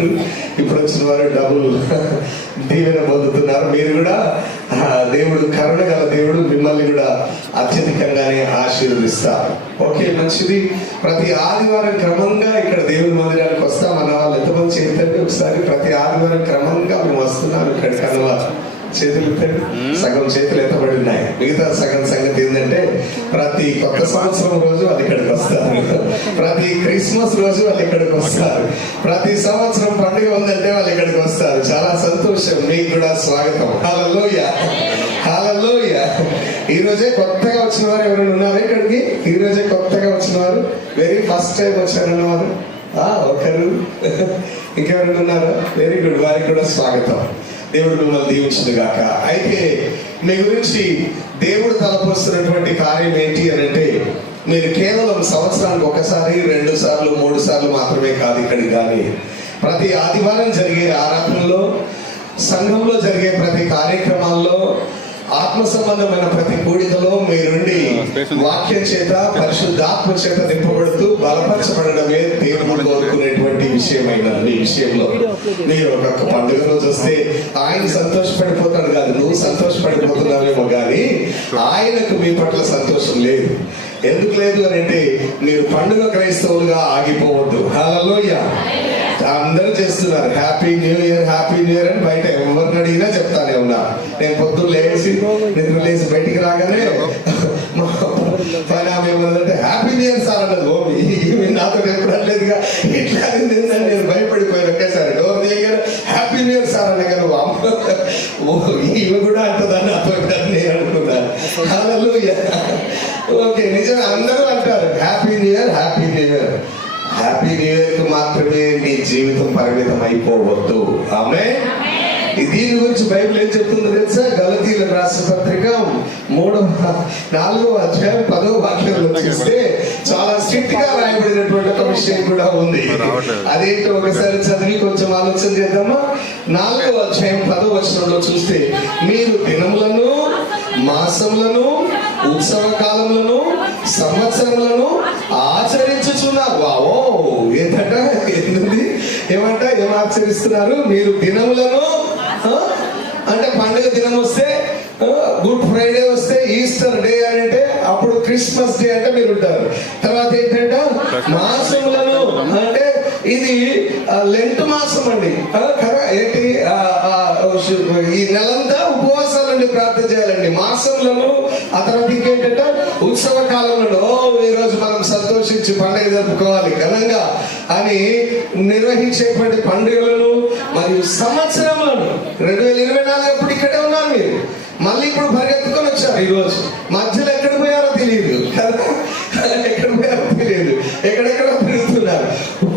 వారు ఇప్పుడు వచ్చిన వారు డబుల్ దీవెన పొందుతున్నారు. మీరు కూడా దేవుడు కరుణ గల దేవుడు మిమ్మల్ని కూడా అత్యధికంగానే ఆశీర్వదిస్తారు ఓకే మంచిది. ప్రతి ఆదివారం క్రమంగా ఇక్కడ దేవుని మందిరానికి వస్తాం మన వాళ్ళు ఎంతమంది చేతండి ఒకసారి ప్రతి ఆదివారం క్రమంగా మేము వస్తున్నాం ఇక్కడ కనుమ. చేతులు ఎత్తండి సగం చేతులు ఎత్తబడి ఉన్నాయి? మిగతా సగం సంగతి ఏంటంటే ప్రతి కొత్త సంవత్సరం రోజు వాళ్ళు ఇక్కడికి వస్తారు. ప్రతి క్రిస్మస్ రోజు వాళ్ళు ఇక్కడికి వస్తారు. ప్రతి సంవత్సరం పండుగ ఉందంటే వాళ్ళు ఇక్కడికి వస్తారు. చాలా సంతోషం. మీకు కూడా స్వాగతం. హల్లెలూయా. హల్లెలూయా. ఈ రోజే కొత్తగా వచ్చిన వారు ఎవరైనా ఉన్నారు ఇక్కడికి? ఈ రోజే కొత్తగా వచ్చిన వారు? వెరీ ఫస్ట్ టైం వచ్చారన్న వారు? ఆ, ఒకరు. ఇంకెవరైనా ఉన్నారా? వెరీ గుడ్ వారికి కూడా స్వాగతం. దేవుడు మిమ్మల్ని దీవించును గాక. అయితే మీ గురించి దేవుడు తలపోస్తున్నటువంటి కార్యం ఏంటి అని అంటే మీరు కేవలం సంవత్సరానికి ఒకసారి రెండు సార్లు మూడు సార్లు మాత్రమే కాదు ఇక్కడికి కానీ ప్రతి ఆదివారం జరిగే ఆరాధనలో సంఘంలో జరిగే ప్రతి కార్యక్రమాల్లో ఆత్మ సంబంధమైన ప్రతి కూడికలో మీరుండి వాక్యం చేత పరిశుద్ధాత్మ చేత నింపబడుతూ కోరుకునేటువంటి విషయమైన నీ విషయంలో మీరు ఒక పండుగ రోజు వస్తే ఆయన సంతోషపడిపోతాడు కాదు నువ్వు సంతోషపడిపోతున్నావేమో కానీ ఆయనకు మీ పట్ల సంతోషం లేదు. ఎందుకు లేదు అని అంటే మీరు పండుగ క్రైస్తవులుగా ఆగిపోవద్దు. హలోయ అందరూ చేస్తున్నారు. Happy new year happy new year అని బయట ఎవరిని అడిగినా చెప్తానే ఉన్నా. నేను పొద్దున్న లేచి నిద్ర లేచి బయటికి రాగానే మా పని ఆమె ఏమన్నదంటే హ్యాపీ న్యూ ఇయర్ సార్ అన్నది ఓ ఈమె నాతో ఎప్పుడు అనలేదుగా ఇట్లా అనింది ఏంటని నేను భయపడిపోయాను ఒకేసారి డోర్ దిగారు హ్యాపీ న్యూ ఇయర్ సార్ అనగా నువ్వు అమ్మ ఓ ఈమె కూడా అంటుందని నాతో నేను అనుకున్నాను హల్లెలూయా ఓకే నిజమే అందరూ అంటారు happy new year happy new year happy new ఇయర్కు మాత్రమే నీ జీవితం పరిమితం అయిపోవద్దు ఆమె దీని గురించి బైబిల్ ఏం చెప్తుందో తెలుసా? గలతీల రాష్ట్ర పత్రిక మూడవ నాలుగో అధ్యాయం పదవ వాక్యంలో చూస్తే చాలా స్ట్రిక్ట్గా రాయబడినటువంటి ఒక విషయం కూడా ఉంది. అదేంటో ఒకసారి చదివి కొంచెం ఆలోచన చేద్దామా? నాలుగో అధ్యాయం పదవ వచనంలో చూస్తే మీరు దినములను మాసములను ఉత్సవ కాలములను సంవత్సరములను ఆచరించుచున్నారు. వావో! ఏంటంటే ఆచరిస్తున్నారు. మీరు దినములను? అంటే పండుగ దినం వస్తే గుడ్ ఫ్రైడే వస్తే ఈస్టర్ డే అని అంటే అప్పుడు క్రిస్మస్ డే అంటే మీరు ఉంటారు. తర్వాత ఏంటంటే మాసములను అంటే ఇది లెంట్ మాసం అండి. ఏంటి ఈ నెలంతా ఉపవాసాలండి ప్రార్థన చేయాలండి. మాసములను ఆ తర్వాత ఇంకేంటంటే ఉత్సవ కాలంలో ఈరోజు రోజు మనం సంతోషించి పండుగ జరుపుకోవాలి ఘనంగా అని నిర్వహించేటువంటి పండుగలను మరియు సంవత్సరములను రెండు వేల ఇరవై నాలుగు ఎప్పుడు ఇక్కడే ఉన్నారు మీరు. మళ్ళీ ఇప్పుడు పరిగెత్తుకొని వచ్చారు ఈరోజు మధ్యలో ఎక్కడ పోయారో తెలియదు. కదా ఎక్కడ పోయారో తెలియదు. ఎక్కడెక్కడ పెరుగుతున్నారు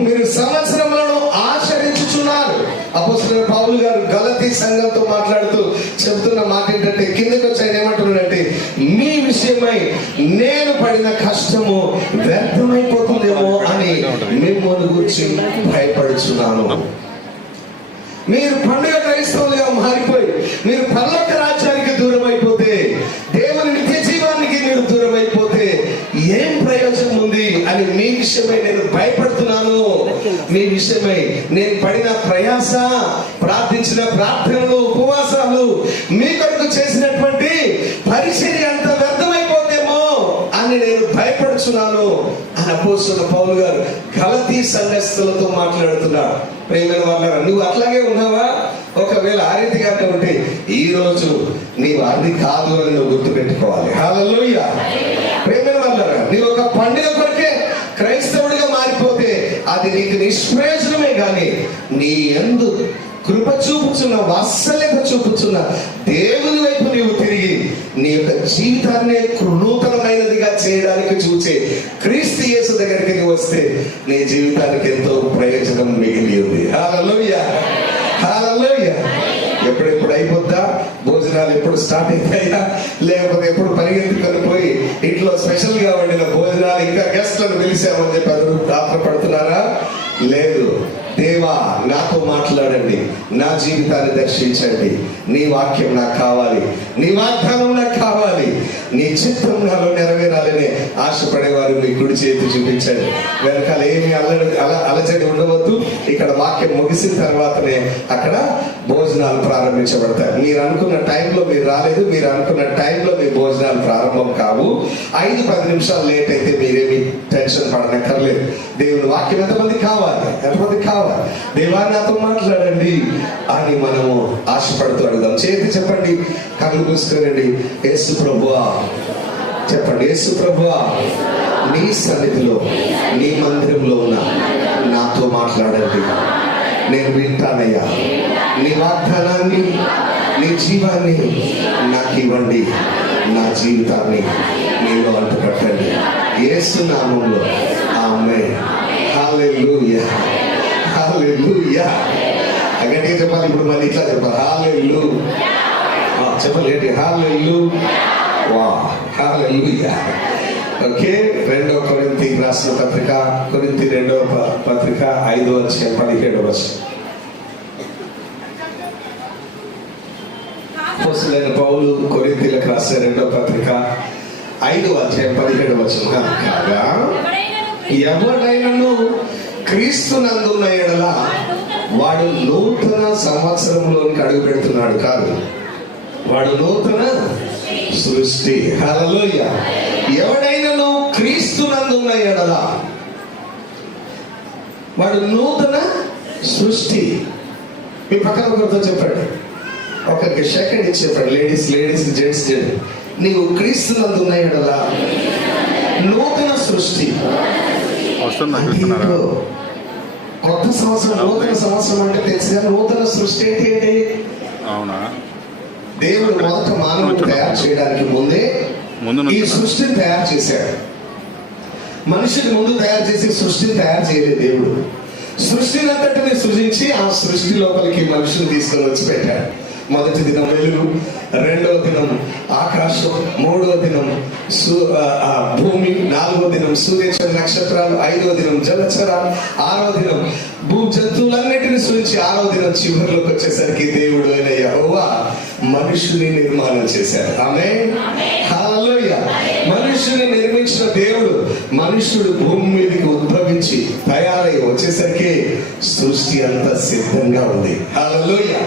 మీరు సంవత్సరములను ఆచరించుచున్నారు. అపోస్తున్న పావులు గారు గలతీ సంఘంతో మాట్లాడుతూ చెబుతున్న మాట ఏంటంటే కిందకి వచ్చి ఆయన ఏమంటున్నాడంటే మీ విషయమై నేను పడిన కష్టము వ్యర్థమైపోతుందేమో అని మిమ్మల్ని గురించి భయపడుచున్నాను. మీరు పండుగ క్రైస్తవులుగా మారిపోయి మీరు పర్లోక రాజ్యానికి దూరం అయిపోతే దేవుని నిత్య జీవానికి మీరు దూరం అయిపోతే ఏం ప్రయోజనం ఉంది అని మీ విషయమై నేను భయపడుతున్నాను. మీ విషయమై నేను పడిన ప్రయాస ప్రార్థించిన ప్రార్థనలు ఉపవాసాలు మీ కొరకు చేసినటువంటి పరిచర్య అంత వ్యర్థమైపోతేమో అని నేను భయపడుచున్నాను అని అపోస్తున్న పౌలు గారు గలతీ సంఘస్థులతో మాట్లాడుతున్నాడు ప్రేమైన వాళ్ళ నువ్వు అట్లాగే ఉన్నావా ఒకవేళ ఆ రీతిగానే ఉంటే ఈ రోజు నీ అది కాదు అని నువ్వు గుర్తు పెట్టుకోవాలి హల్లెలూయా ప్రేమైన వాళ్ళ నీవు ఒక పండుగ కొరకే క్రైస్తవుడిగా మారిపోతే అది నీకు నిష్ప్రయోజనమే కానీ నీ ఎందు కృప చూపుచున్న వాత్సల్యత చూపుచున్న దేవుని వైపు నీవు తిరిగి నీ యొక్క జీవితాన్ని నూతనమైనదిగా చేయడానికి చూచే క్రీస్తు యేసు దగ్గరికి నువ్వు వస్తే నీ జీవితానికి ఎంతో ప్రయోజనం మిగిలి ఉంది హల్లెలూయా హల్లెలూయా ఎప్పుడెప్పుడు అయిపోద్దా? భోజనాలు ఎప్పుడు స్టార్ట్ అవుతాయా లేకపోతే ఎప్పుడు పరిగెత్తుకొని పోయి ఇంట్లో స్పెషల్గా వండిన భోజనాలు ఇంకా గెస్ట్లను పిలిచామని చెప్పి అందరూ ఆత్రపడుతున్నారా? లేదు. దేవా నాతో మాట్లాడండి. నా జీవితాన్ని దర్శించండి. నీ వాక్యం నాకు కావాలి. నీ వాగ్దానం నాకు కావాలి. నీ చిత్తం నాలో నెరవేరాలని ఆశపడేవారు మీ కుడి చేతి చూపించండి. వెనకాల ఏమి అల్లడి అల అలజడి ఉండవద్దు. ఇక్కడ వాక్యం ముగిసిన తర్వాతనే అక్కడ భోజనాలు ప్రారంభించబడతాయి. మీరు అనుకున్న టైంలో మీరు రాలేదు. మీరు అనుకున్న టైంలో మీ భోజనాలు ప్రారంభం కావు. ఐదు పది నిమిషాలు లేట్ అయితే మీరేమి టెన్షన్ పడనక్కర్లేదు. దేవుని వాక్యం ఎంతమంది కావాలి? ఎంతమంది కావాలి? దేవా నాతో మాట్లాడండి అని మనము ఆశపడుతూ అడుగుదాం చేతి చెప్పండి కళ్ళు మూసుకోనండి యేసు ప్రభువా చెప్పండి యేసు ప్రభువా నీ సన్నిధిలో నీ మందిరంలో ఉన్న నాతో మాట్లాడండి. నేను వింటానయ్యా. నీ వాగ్దానాన్ని నీ జీవాన్ని నాకు ఇవ్వండి. నా జీవితాన్ని నేను అంటు అంటుకట్టండి ఏసు నామంలో. ఆమె హల్లెలూయా. గట్టిగా చెప్పాలి ఇప్పుడు మళ్ళీ ఇట్లా చెప్పాలి హాలెల్లు చెప్పాలి గట్టి హాలెల్లు వా హాలెలూయా ఓకే రెండో కొరింతి రాసిన పత్రిక కొరింతి రెండవ ప- పత్రిక ఐదో వచ్చే పదిహేడవ వచ్చే అపోస్తులైన పౌలు కొరింతీలకు రాసిన రెండో పత్రిక ఐదో అధ్యాయం పదిహేడు వచ్చిన కాగా ఎవరైనను క్రీస్తు నందున్న ఎడల వాడు నూతన సంవత్సరంలోనికి అడుగు పెడుతున్నాడు కాదు. వాడు నూతన సృష్టి. హల్లెలూయా. ఎవడైనను క్రీస్తు నందున్న ఎడల వాడు నూతన సృష్టి. మీ పక్కన ఒకరితో చెప్పండి. ఒకరికి సెకండ్ ఇచ్చి చెప్పండి. లేడీస్ లేడీస్ జెంట్స్ జెంట్స్ నీవు క్రీస్తు నందున్న ఎడల నూతన సృష్టి. ఇప్పుడు కొత్త సంవత్సరం నూతన సంవత్సరం అంటే తెలుసు కానీ నూతన సృష్టి అంటే ఏంటి? అవునా? దేవుడు మొదట మానవుడు తయారు చేయడానికి ముందే ముందు ఈ సృష్టిని తయారు చేశాడు. మనిషిని ముందు తయారు చేసి సృష్టిని తయారు చేయలేదు దేవుడు. సృష్టిని అంతటిని సృజించి ఆ సృష్టి లోపలికి మనుషుని తీసుకొని వచ్చి పెట్టాడు. మొదటి దినం వెలుగు రెండవ దినం ఆకాశం మూడవ దినం సు- భూమి నాలుగవ దినం సూర్యచంద్ర నక్షత్రాలు ఐదవ దినం జలచరాలు ఆరవ దినం భూ జంతువులన్నిటిని సూచించి ఆరవ దినం చివరిలోకి వచ్చేసరికి దేవుడు అయిన యహోవా మనుషుని నిర్మాణం చేశారు ఆమె హల్లెలూయా. మనుషుని నిర్మించిన దేవుడు మనుషుడు భూమి మీదకి ఉద్భవించి తయారై వచ్చేసరికి సృష్టి అంతా సిద్ధంగా ఉంది. హల్లెలూయా.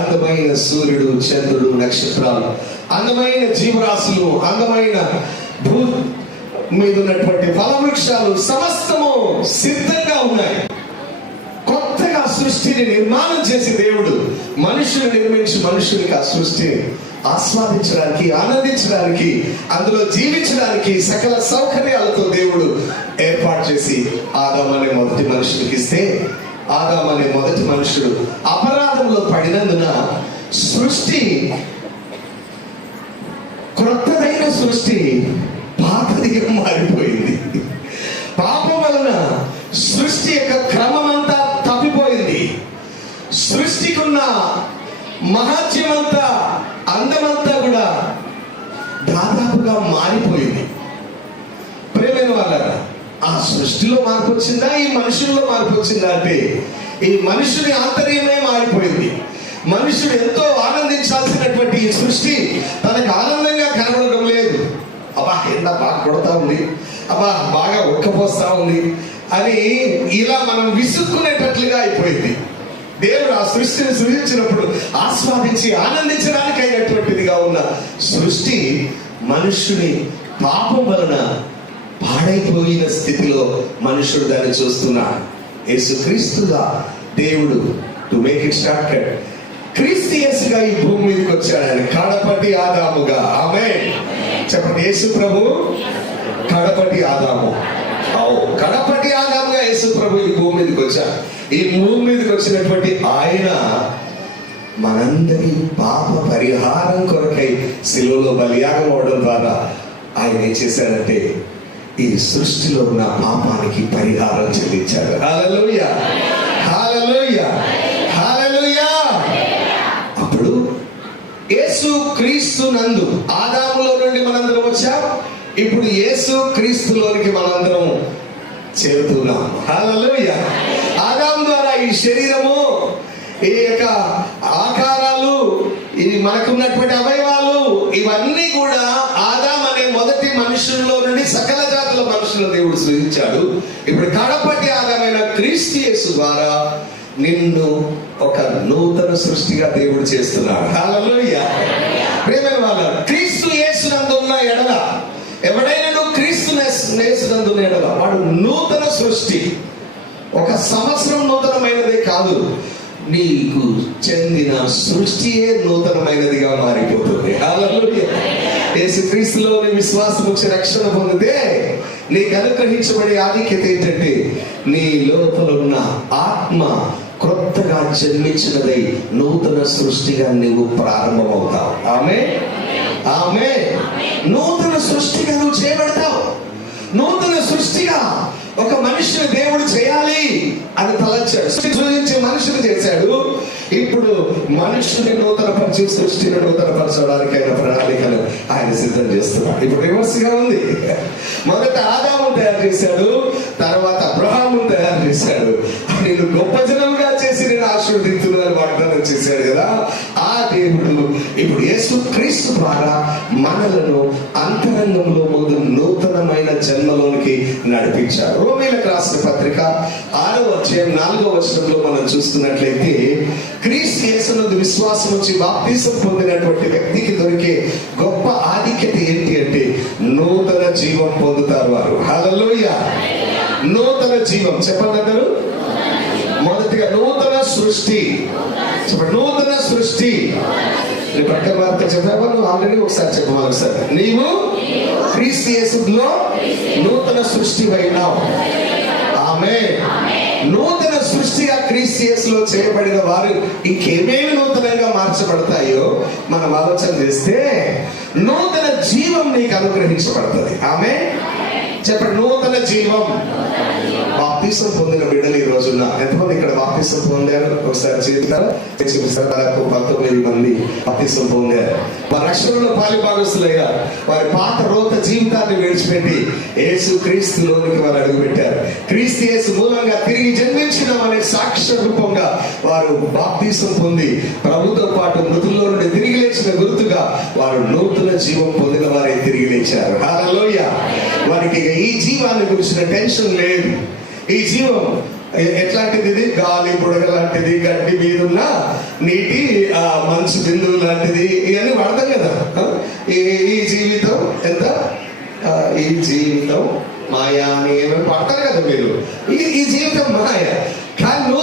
అందమైన సూర్యుడు చంద్రుడు నక్షత్రాలు అందమైన జీవరాశులు అందమైన భూ మీద ఉన్నటువంటి ఫలవృక్షాలు సమస్తము సిద్ధంగా ఉన్నాయి. కొత్తగా సృష్టిని నిర్మాణం చేసి దేవుడు మనుషులు నిర్మించి మనుషులకి ఆ సృష్టిని ఆస్వాదించడానికి ఆనందించడానికి అందులో జీవించడానికి సకల సౌకర్యాలతో దేవుడు ఏర్పాటు చేసి ఆదమనే మొదటి మనుషులకి ఇస్తే ఆదాం అనే మొదటి మనుషుడు అపరాధంలో పడినందున సృష్టి క్రొత్తదైన సృష్టి పాతదిగా మారిపోయింది. పాపం వలన సృష్టి యొక్క క్రమం అంతా తప్పిపోయింది. సృష్టికున్న మహత్యమంతా అందమంతా కూడా దాదాపుగా మారిపోయింది. ప్రేమైన వాళ్ళ ఆ సృష్టిలో మార్పు వచ్చిందా? ఈ మనుషుల్లో మార్పు వచ్చిందా అంటే ఈ మనుషుని ఆంతర్యమే మారిపోయింది. మనుషుడు ఎంతో ఆనందించాల్సినటువంటి ఈ సృష్టి తనకు ఆనందంగా కనబడడం లేదు. అబ్బా ఎంత బాగా కొడతా ఉంది. అబ్బా బాగా ఉక్కపోస్తా ఉంది అని ఇలా మనం విసుక్కునేటట్లుగా అయిపోయింది. దేవుడు ఆ సృష్టిని సృజించినప్పుడు ఆస్వాదించి ఆనందించడానికి అయినటువంటిదిగా ఉన్న సృష్టి మనుష్యుని పాపం వలన పాడైపోయిన స్థితిలో మనుషుడు దాన్ని చూస్తున్నాడు యేసుక్రీస్తుగా దేవుడు టు మేక్ ఇట్ స్టార్టెడ్ క్రీస్తు గా ఈ భూమి మీదకి వచ్చాడని కడపటి ఆదాముగా. ఆమె చెప్పండి యేసు ప్రభు? కడపటి ఆదాము. అవు కడపటి ఆదాముగా యేసు ప్రభు ఈ భూమి మీదకి వచ్చాడు. ఈ భూమి మీదకి వచ్చినటువంటి ఆయన మనందరి పాప పరిహారం కొరకై శిలువలో బలియాగం అవడం ద్వారా ఆయన ఏం చేశాడంటే ఈ సృష్టిలో ఉన్న పాపానికి పరిహారం చెల్లించాడు అప్పుడు యేసు క్రీస్తు నందు ఆదాములో నుండి మనందరం వచ్చాం. ఇప్పుడు యేసు క్రీస్తులోనికి మనందరం చేరుతున్నాం. హల్లెలూయా ఆదాము ఈ శరీరము ఈ యొక్క ఆకారాలు ఇది మనకున్నటువంటి అవయవాలు ఇవన్నీ కూడా ఆదాం అనే మొదటి మనుషుల్లో నుండి సకల జాతుల మనుషుల దేవుడు సృజించాడు. ఇప్పుడు కడపటి ఆధారమైన క్రీస్తు ద్వారా నిన్ను ఒక నూతన సృష్టిగా దేవుడు చేస్తున్నాడు. ప్రేమైన వాళ్ళ క్రీస్తు యేసునందు ఉన్న ఎడల ఎవడైనా నువ్వు క్రీస్తు యేసునందు ఎడల వాడు నూతన సృష్టి. ఒక సంవత్సరం నూతనమైనదే కాదు నీకు చెందిన సృష్టియే నూతనమైనదిగా మారిపోతుంది. హల్లెలూయా. యేసుక్రీస్తులో నీ విశ్వాసం వచ్చి రక్షణ పొందితే నీకు అనుగ్రహించబడే ఆధిక్యత ఏంటంటే నీ లోపల ఉన్న ఆత్మ క్రొత్తగా జన్మించినదై నూతన సృష్టిగా నువ్వు ప్రారంభమవుతావు. ఆమె? ఆమె? నూతన సృష్టిగా నువ్వు చేయబడతావు. నూతన సృష్టిగా ఒక మనిషిని దేవుడు చేయాలి అని తలచాడు. సృష్టి మనిషిని చేశాడు. ఇప్పుడు మనుషుని నూతన పరిచయ సృష్టిని నూతన పరచడానికి ఆయన ప్రణాళికలు ఆయన సిద్ధం చేస్తున్నాడు. ఇప్పుడు రివర్స్గా ఉంది. మొదట ఆదాము తయారు చేశాడు తర్వాత అబ్రహాము తయారు చేశాడు. నేను గొప్ప జనంగా చేసి నేను ఆశీర్వదించున్నాను వాగ్దానం చేశాడు కదా. ఆ దేవుడు ఇప్పుడు యేసు క్రీస్తు ద్వారా మనలను అంతరంగంలో ముందు నూతనమైన జన్మలోనికి నడిపించారు. రోమిలకు రాసిన పత్రిక ఆరో అధ్యాయం నాలుగో వర్షంలో మనం చూస్తున్నట్లయితే క్రీస్తు యేసునందు విశ్వాసం వచ్చి బాప్తీసం పొందినటువంటి వ్యక్తికి దొరికే గొప్ప ఆధిక్యత ఏంటి అంటే నూతన జీవం పొందుతారు వారు. హలలోయ నూతన జీవం. చెప్పండి అందరూ. మొదటిగా నూతన సృష్టి. నూతన సృష్టి. నీ వార్త చెప్పావా? నువ్వు ఆల్రెడీ ఒకసారి చెప్పవాలి ఒకసారి నీవు క్రీస్తు యేసులో నూతన సృష్టి అయినావు. ఆమె నూతన సృష్టిగా క్రీస్తు చేయబడిన వారు ఇంకేమేమి నూతనంగా మార్చబడతాయో మనం ఆలోచన చేస్తే నూతన జీవం నీకు అనుగ్రహించబడుతుంది. ఆమె చెప్పండి నూతన జీవం. బాప్తిసం పొందిన బిడ్డలు ఈ రోజున ఎంతమంది ఇక్కడ బాప్తిసం పొందారు. ఒకసారి చేస్తారా చూపిస్తారు? దాదాపు పంతొమ్మిది మంది బాప్తిసం పొందారు. వారి రక్షణలో పాలిభాగస్తులయ్యారు వారి పాత రోత జీవితాన్ని విడిచిపెట్టి యేసు క్రీస్తులోనికి వారు అడుగుపెట్టారు. క్రీస్తు యేసు మూలంగా తిరిగి జన్మించిన అనే సాక్ష్య రూపంగా వారు బాప్తిసం పొంది ప్రభుతో పాటు మృతుల్లో నుండి తిరిగి లేచిన గుర్తుగా వారు నూతన జీవం పొందిన వారే తిరిగి లేచారు. వారికి ఈ జీవాన్ని గురించిన టెన్షన్ లేదు. ఈ జీవం ఎట్లాంటిది ఇది గాలి బుడగ లాంటిది గడ్డి మీదున్న నీటి ఆ మంచు బిందువు లాంటిది. ఇవన్నీ వాడతాం కదా? ఈ జీవితం ఎంత? ఈ జీవితం మాయా అని ఏమైనా పడతారు కదా మీరు. ఈ జీవితం మాయ. కానీ